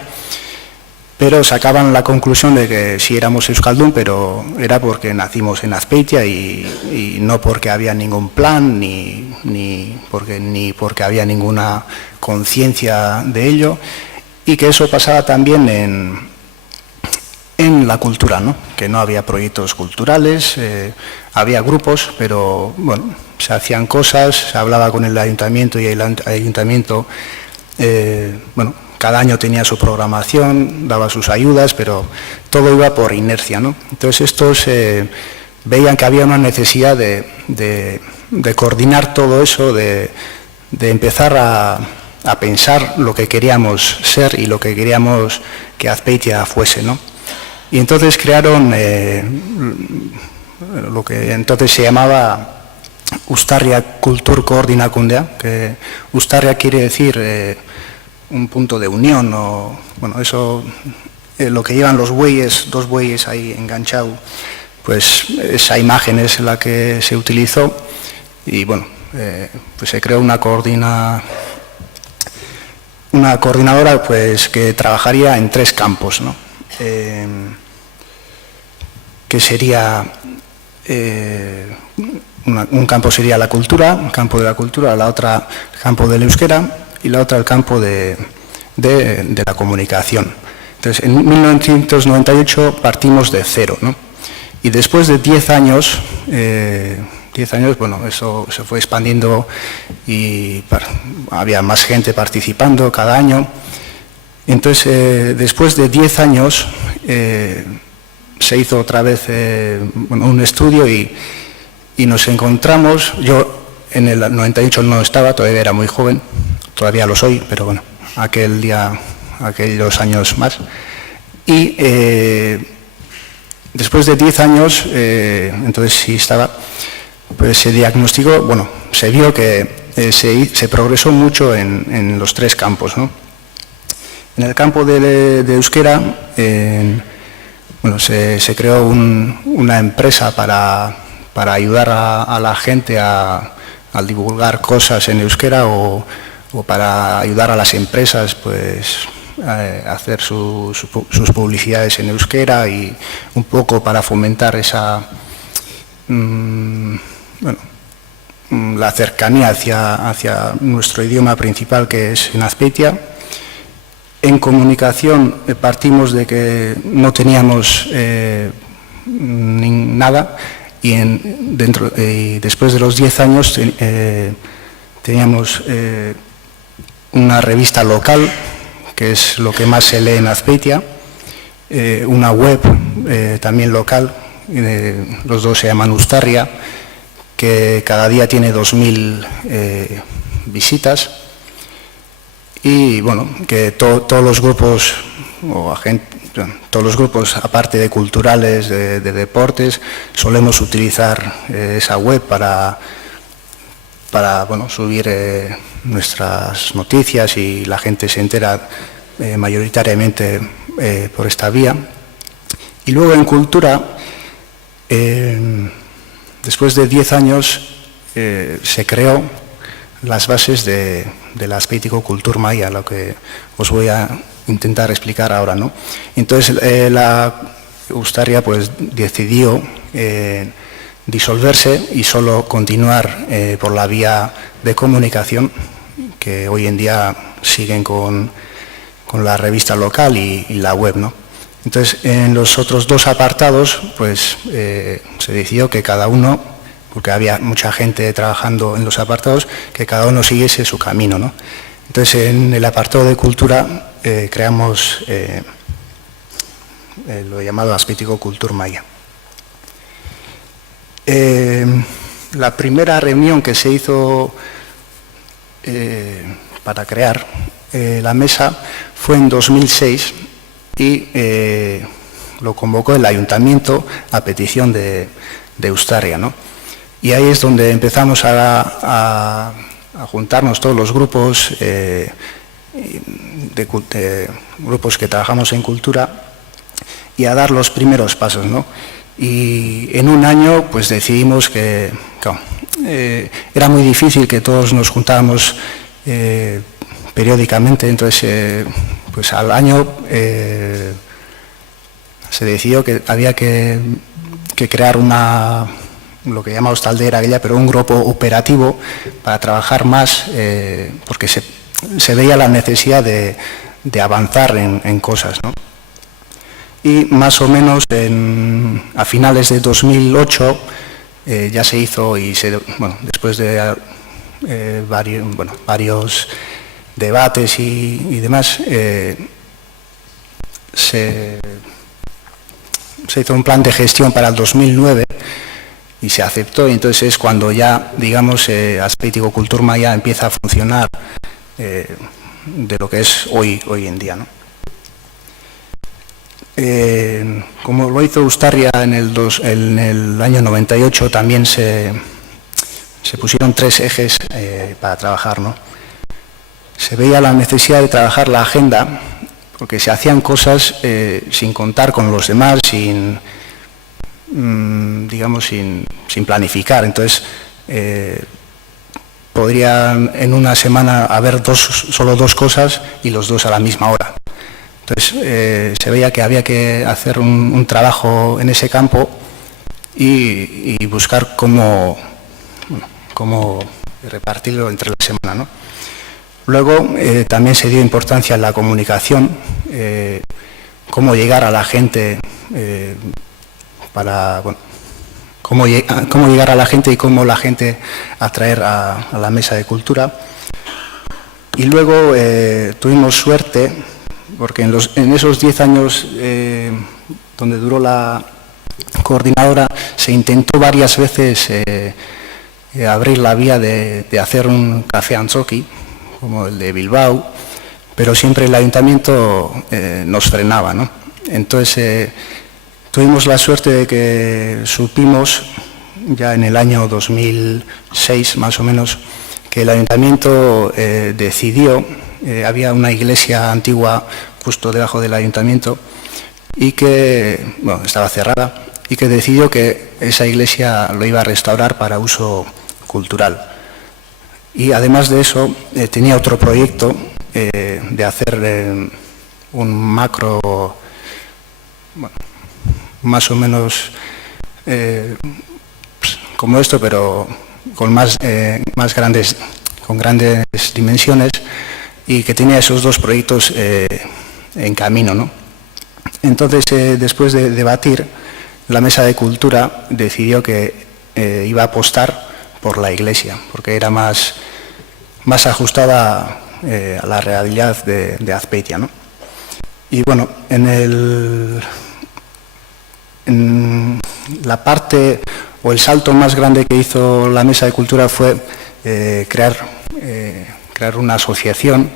pero sacaban la conclusión de que sí éramos euskaldún, pero era porque nacimos en Azpeitia y no porque había ningún plan ni porque había ninguna conciencia de ello, y que eso pasaba también en la cultura, ¿no? Que no había proyectos culturales, había grupos, pero se hacían cosas, se hablaba con el ayuntamiento y el ayuntamiento, cada año tenía su programación, daba sus ayudas, pero todo iba por inercia, ¿no? Entonces estos veían que había una necesidad de coordinar todo eso, de empezar a pensar lo que queríamos ser y lo que queríamos que Azpeitia fuese, ¿no? Y entonces crearon lo que entonces se llamaba Uztarria Kultur Koordinakundea, que Uztarria quiere decir un punto de unión, o eso, lo que llevan los bueyes, dos bueyes ahí enganchados, pues esa imagen es la que se utilizó y pues se creó una coordinadora pues que trabajaría en 3 campos, ¿no? Que sería un campo sería la cultura, el campo de la cultura, la otra el campo del euskera y la otra el campo de la comunicación. Entonces, en 1998 partimos de cero, ¿no? Y después de 10 años, eso se fue expandiendo y había más gente participando cada año. Entonces, después de 10 años, se hizo otra vez un estudio y nos encontramos. Yo en el 98 no estaba, todavía era muy joven, todavía lo soy, pero bueno, aquellos años más. Y después de 10 años, entonces sí estaba, pues se diagnosticó, bueno, se vio que se progresó mucho en los 3 campos, ¿no? En el campo de euskera, bueno, se creó una empresa para ayudar a la gente a divulgar cosas en euskera o para ayudar a las empresas, pues, a hacer sus publicidades en euskera y un poco para fomentar esa, bueno, la cercanía hacia nuestro idioma principal, que es en Azpeitia. En comunicación partimos de que no teníamos nada y después de los 10 años teníamos una revista local, que es lo que más se lee en Azpeitia, una web también local, los dos se llaman Uztarria, que cada día tiene 2000 visitas. Y bueno, que todos los grupos, todos los grupos, aparte de culturales, de deportes, solemos utilizar esa web para bueno, subir nuestras noticias, y la gente se entera mayoritariamente por esta vía. Y luego en cultura, después de 10 años, se creó las bases de la Azpeitiko Kulturmaia, lo que os voy a intentar explicar ahora, ¿no? Entonces, la Uztarria pues decidió disolverse y solo continuar por la vía de comunicación, que hoy en día siguen con la revista local y la web, ¿no? Entonces, en los otros 2 apartados, pues se decidió que cada uno, porque había mucha gente trabajando en los apartados, que cada uno siguiese su camino, ¿no? Entonces, en el apartado de cultura creamos lo llamado Azpeitiko Kulturmaia. La primera reunión que se hizo para crear la mesa fue en 2006 y lo convocó el ayuntamiento a petición de Uztarria, ¿no? Y ahí es donde empezamos a juntarnos todos los grupos, grupos que trabajamos en cultura, y a dar los primeros pasos, ¿no? Y en un año pues decidimos que claro, era muy difícil que todos nos juntáramos periódicamente, entonces pues al año se decidió que había que crear lo que llamamos Taldera aquella, pero un grupo operativo para trabajar más, porque se veía la necesidad de avanzar en cosas, ¿no? Y más o menos a finales de 2008 ya se hizo, y bueno, después de varios debates y demás, se hizo un plan de gestión para el 2009 y se aceptó, y entonces es cuando ya, digamos, Azpeitiko Kulturmaia empieza a funcionar de lo que es hoy en día, ¿no? Como lo hizo Uztarria en el año 98, también se pusieron 3 ejes para trabajar, ¿no? Se veía la necesidad de trabajar la agenda, porque se hacían cosas sin contar con los demás, digamos, sin planificar. Entonces, podrían en una semana haber solo 2 cosas y los 2 a la misma hora. Entonces, se veía que había que hacer un trabajo en ese campo y buscar cómo repartirlo entre la semana, ¿no? Luego, también se dio importancia en la comunicación, cómo llegar a la gente, cómo llegar a la gente y cómo la gente atraer a la mesa de cultura. Y luego tuvimos suerte porque en esos 10 años donde duró la coordinadora se intentó varias veces abrir la vía de hacer un café Antzoki, como el de Bilbao, pero siempre el ayuntamiento nos frenaba, ¿no? Entonces tuvimos la suerte de que supimos ya en el año 2006 más o menos que el ayuntamiento decidió, había una iglesia antigua justo debajo del ayuntamiento y que, bueno, estaba cerrada, y que decidió que esa iglesia lo iba a restaurar para uso cultural. Y además de eso tenía otro proyecto de hacer un macro, bueno, más o menos como esto, pero con grandes dimensiones, y que tenía esos dos proyectos en camino, ¿no? Entonces, después de debatir, la Mesa de Cultura decidió que iba a apostar por la iglesia, porque era más ajustada a la realidad de Azpeitia, ¿no? Y bueno, en la parte o el salto más grande que hizo la Mesa de Cultura fue crear una asociación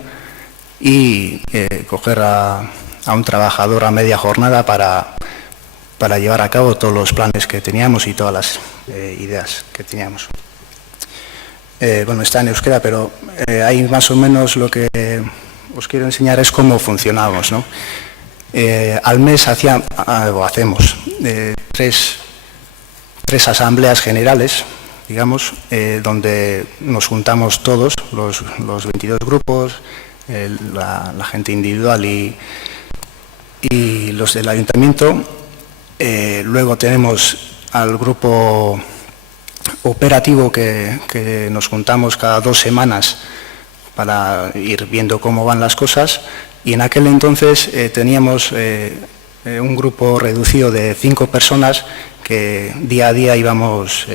y coger a un trabajador a media jornada para llevar a cabo todos los planes que teníamos y todas las ideas que teníamos. Bueno, está en euskera, pero ahí más o menos lo que os quiero enseñar es cómo funcionamos, ¿no? Al mes hacemos tres asambleas generales, digamos, donde nos juntamos todos, los 22 grupos, la gente individual y los del ayuntamiento. Luego tenemos al grupo operativo que nos juntamos cada 2 semanas para ir viendo cómo van las cosas, y en aquel entonces teníamos un grupo reducido de 5 personas que día a día íbamos,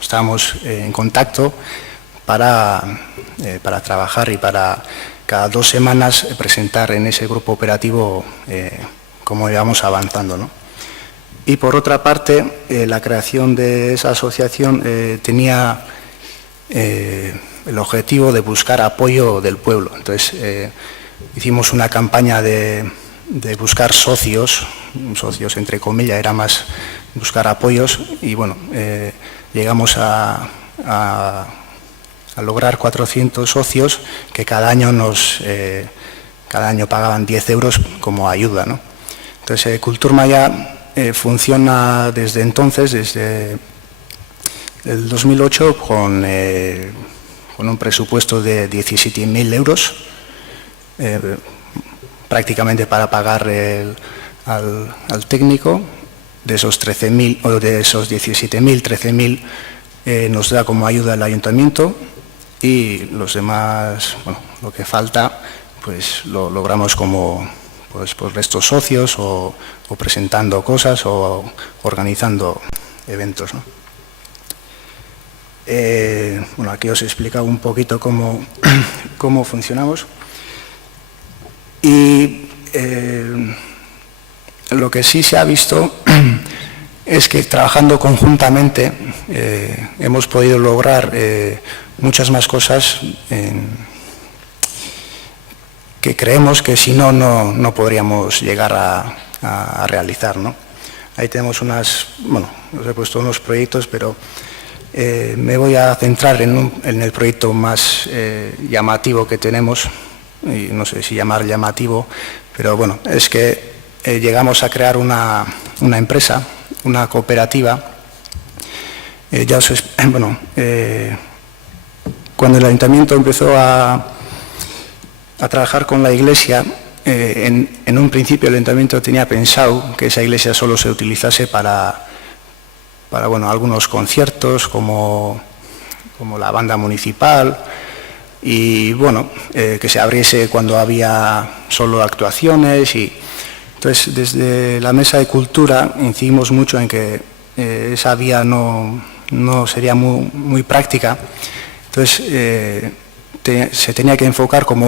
estábamos en contacto para trabajar y para cada 2 semanas presentar en ese grupo operativo cómo íbamos avanzando, ¿no? Y por otra parte, la creación de esa asociación tenía el objetivo de buscar apoyo del pueblo. Entonces, hicimos una campaña de buscar socios entre comillas, era más buscar apoyos, y bueno, llegamos a lograr 400 socios que cada año pagaban 10 euros como ayuda, ¿no? Entonces, Kulturmaia funciona desde entonces, desde el 2008, con un presupuesto de 17.000 euros, prácticamente para pagar al técnico. De esos 13.000 o de esos 17.000, 13.000 nos da como ayuda el ayuntamiento, y los demás, bueno, lo que falta, pues lo logramos como pues por estos socios o presentando cosas o organizando eventos, ¿no? Bueno, aquí os he explicado un poquito cómo funcionamos, y lo que sí se ha visto es que trabajando conjuntamente hemos podido lograr muchas más cosas que creemos que si no podríamos llegar a realizar, ¿no? Ahí tenemos bueno, os he puesto unos proyectos, pero me voy a centrar en el proyecto más llamativo que tenemos, y no sé si llamar llamativo, pero bueno, es que llegamos a crear una empresa, una cooperativa. Bueno, cuando el ayuntamiento empezó a trabajar con la iglesia, en un principio el ayuntamiento tenía pensado que esa iglesia solo se utilizase para bueno, algunos conciertos como la banda municipal, y bueno, que se abriese cuando había solo actuaciones. Y entonces, desde la Mesa de Cultura incidimos mucho en que esa vía no sería muy práctica. Entonces se tenía que enfocar como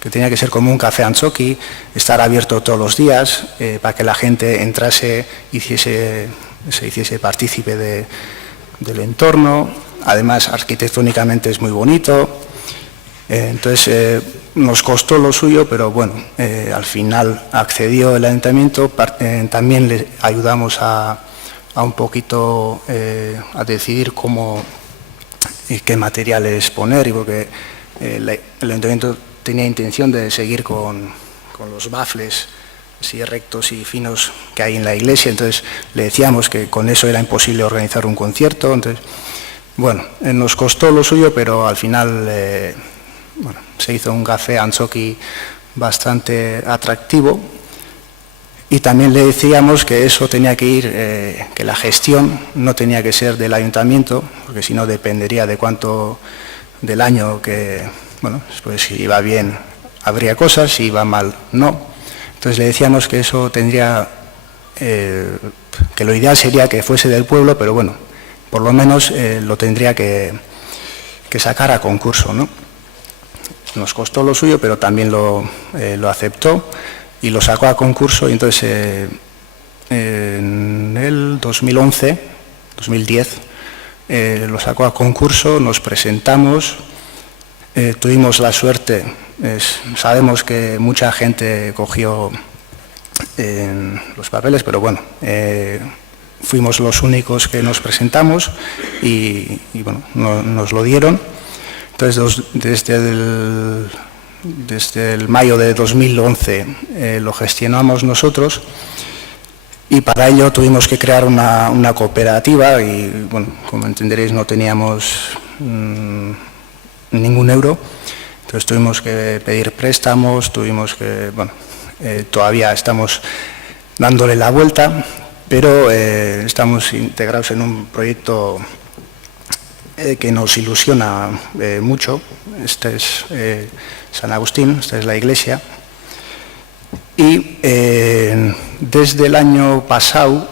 que tenía que ser como un café Antzoki, estar abierto todos los días para que la gente entrase y se hiciese partícipe del entorno. Además, arquitectónicamente es muy bonito. Entonces, nos costó lo suyo, pero bueno, al final accedió el ayuntamiento. También le ayudamos a un poquito a decidir cómo y qué materiales poner, y porque el ayuntamiento tenía intención de seguir con los bafles así rectos y finos que hay en la iglesia. Entonces le decíamos que con eso era imposible organizar un concierto. Entonces, bueno, nos costó lo suyo, pero al final bueno, se hizo un café Antzoki bastante atractivo. Y también le decíamos que eso tenía que ir, que la gestión no tenía que ser del ayuntamiento, porque si no dependería de cuánto del año que, bueno, pues si iba bien habría cosas, si iba mal no. Entonces le decíamos que eso tendría, que lo ideal sería que fuese del pueblo, pero bueno, por lo menos lo tendría que sacar a concurso, ¿no? Nos costó lo suyo, pero también lo aceptó y lo sacó a concurso. Y entonces en el 2010 lo sacó a concurso, nos presentamos, tuvimos la suerte, sabemos que mucha gente cogió los papeles, pero bueno, fuimos los únicos que nos presentamos y bueno, nos lo dieron. Entonces, desde el mayo de 2011 lo gestionamos nosotros, y para ello tuvimos que crear una cooperativa y, bueno, como entenderéis, no teníamos ningún euro. Entonces tuvimos que pedir préstamos, bueno, todavía estamos dándole la vuelta, pero estamos integrados en un proyecto que nos ilusiona mucho. Este es San Agustín, esta es la iglesia, y desde el año pasado,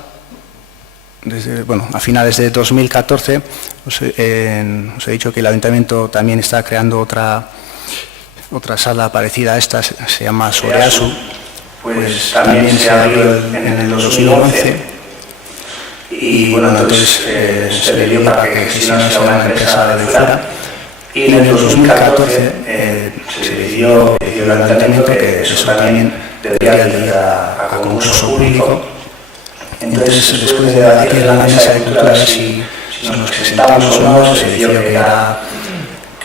a finales de 2014, os he dicho que el ayuntamiento también está creando otra sala parecida a esta, se llama Soreasu, pues también se abrió en el 2011. Y bueno, entonces se le dio para que existiera una empresa de fuera, y en el 2014 se decidió el ayuntamiento que eso también debería ir a concurso público. Entonces, después de debatir la mesa de cultura si nos presentamos o no, se decidió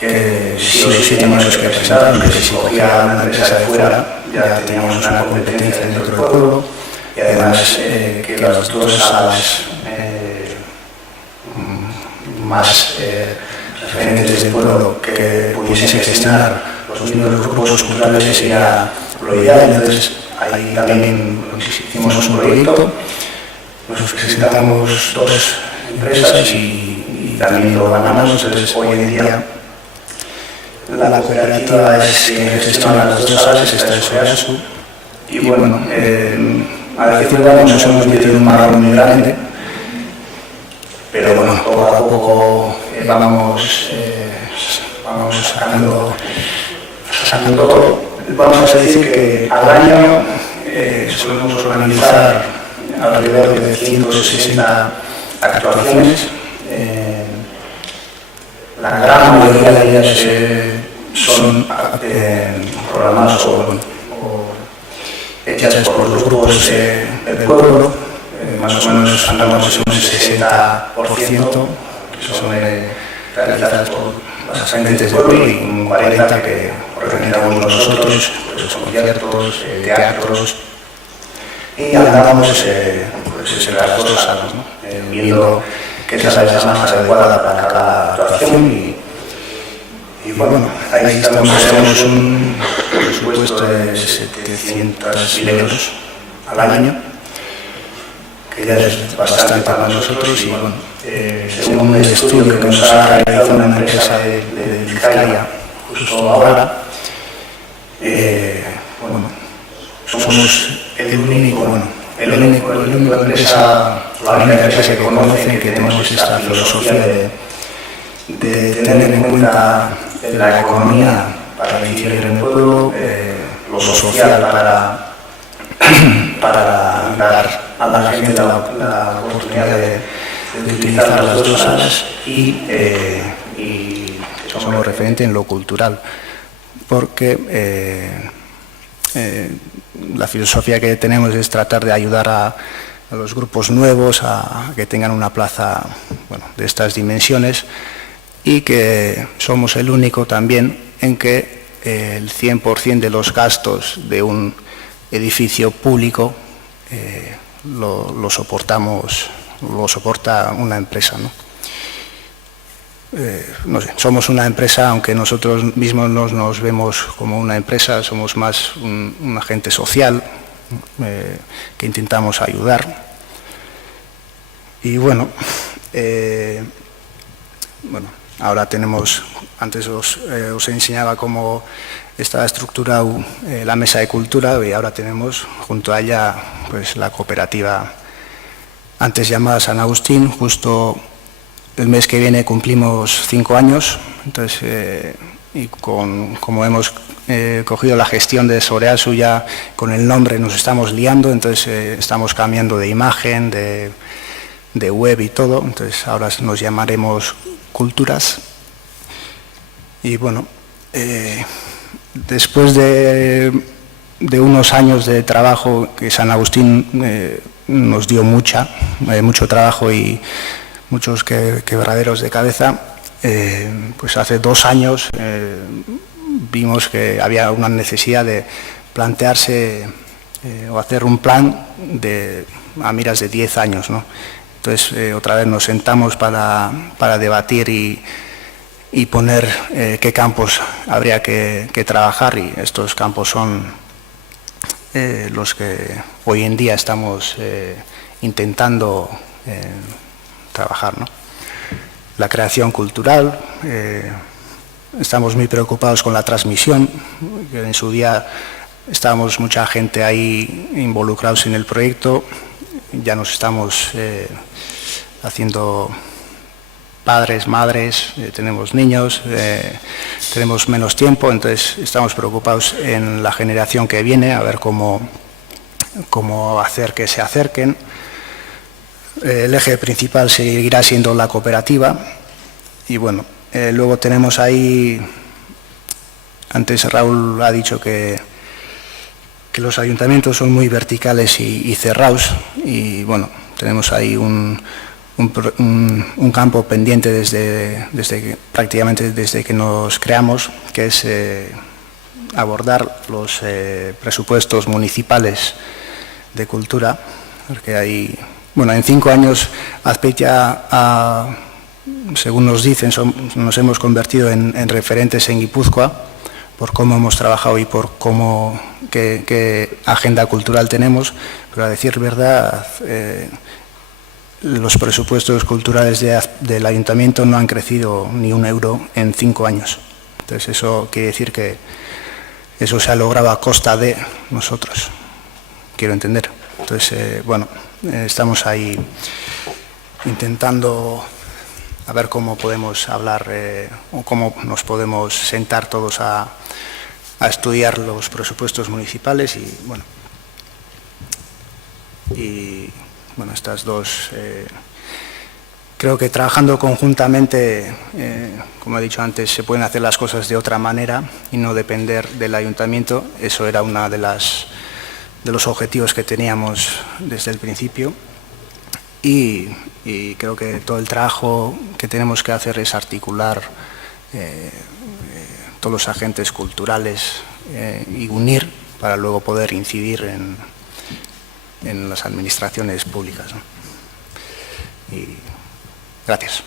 que sí o sí teníamos que presentar, que si cogía una empresa de fuera ya teníamos una competencia dentro del pueblo, y además que las dos salas más referentes del pueblo que pudiesen gestionar los mismos grupos culturales sería lo ideal. Entonces ahí también hicimos un proyecto, nos presentamos dos empresas y también lo ganamos. Entonces hoy en día la cooperativa es que gestiona las dos salas, esta es Soreasu, y bueno, a decir verdad nos hemos metido en un marrón muy grande, pero bueno, poco a poco vamos sacando todo. Vamos a decir que al año solemos organizar alrededor de 160 actuaciones. La gran mayoría de ellas son programadas o hechas por los grupos del pueblo. Más o menos andamos en un 60%, que son realizadas por las agentes del pueblo, y un 40% que organizamos nosotros, pues, conciertos, teatros, y andamos en las dos salas, ¿no? Viendo qué sala es la más adecuada para cada actuación, y bueno, ahí tenemos un presupuesto de 700.000 euros al año, que ya es bastante para nosotros. Y bueno, según un estudio que nos ha realizado una empresa de Vizcaya justo ahora, bueno, somos la única empresa que conocen que tenemos esta filosofía de tener en cuenta la economía para incidir en el pueblo, lo social para dar a la gente la oportunidad de utilizar las 2 salas y somos referente en lo cultural, porque la filosofía que tenemos es tratar de ayudar a los grupos nuevos a que tengan una plaza, bueno, de estas dimensiones, y que somos el único también en que el 100% de los gastos de un edificio público lo soporta una empresa, ¿no? No sé, somos una empresa, aunque nosotros mismos no nos vemos como una empresa, somos más un agente social que intentamos ayudar. Y bueno, ahora tenemos, antes os enseñaba cómo está estructurada la mesa de cultura, y ahora tenemos junto a ella pues la cooperativa antes llamada San Agustín. Justo el mes que viene cumplimos 5 años, entonces, y como hemos cogido la gestión de Soreasu, ya con el nombre nos estamos liando, entonces estamos cambiando de imagen, de web y todo, entonces ahora nos llamaremos Culturas. Y bueno, después de unos años de trabajo, que San Agustín nos dio mucho trabajo y muchos quebraderos de cabeza, pues hace 2 años vimos que había una necesidad de plantearse o hacer un plan a miras de 10 años, ¿no? Entonces otra vez nos sentamos para debatir y poner qué campos habría que trabajar, y estos campos son los que hoy en día estamos intentando trabajar, ¿no? La creación cultural, estamos muy preocupados con la transmisión, que en su día estábamos mucha gente ahí involucrados en el proyecto, ya nos estamos haciendo padres, madres, tenemos niños, tenemos menos tiempo, entonces estamos preocupados en la generación que viene, a ver cómo hacer que se acerquen. El eje principal seguirá siendo la cooperativa, y bueno, luego tenemos ahí, antes Raúl ha dicho que los ayuntamientos son muy verticales y cerrados, y bueno, tenemos ahí un campo pendiente prácticamente desde que nos creamos, que es abordar los presupuestos municipales de cultura, porque hay, bueno, en 5 años Azpeitia, según nos dicen, nos hemos convertido en referentes en Guipúzcoa por cómo hemos trabajado y por qué agenda cultural tenemos, pero a decir verdad, los presupuestos culturales del ayuntamiento no han crecido ni 1 euro en 5 años. Entonces eso quiere decir que eso se ha logrado a costa de nosotros, quiero entender. Entonces, bueno, estamos ahí intentando a ver cómo podemos hablar o cómo nos podemos sentar todos a estudiar los presupuestos municipales, y bueno, estas dos, creo que trabajando conjuntamente, como he dicho antes, se pueden hacer las cosas de otra manera y no depender del ayuntamiento. Eso era uno de los objetivos que teníamos desde el principio, y creo que todo el trabajo que tenemos que hacer es articular todos los agentes culturales y unir para luego poder incidir en las administraciones públicas, ¿no? Y gracias.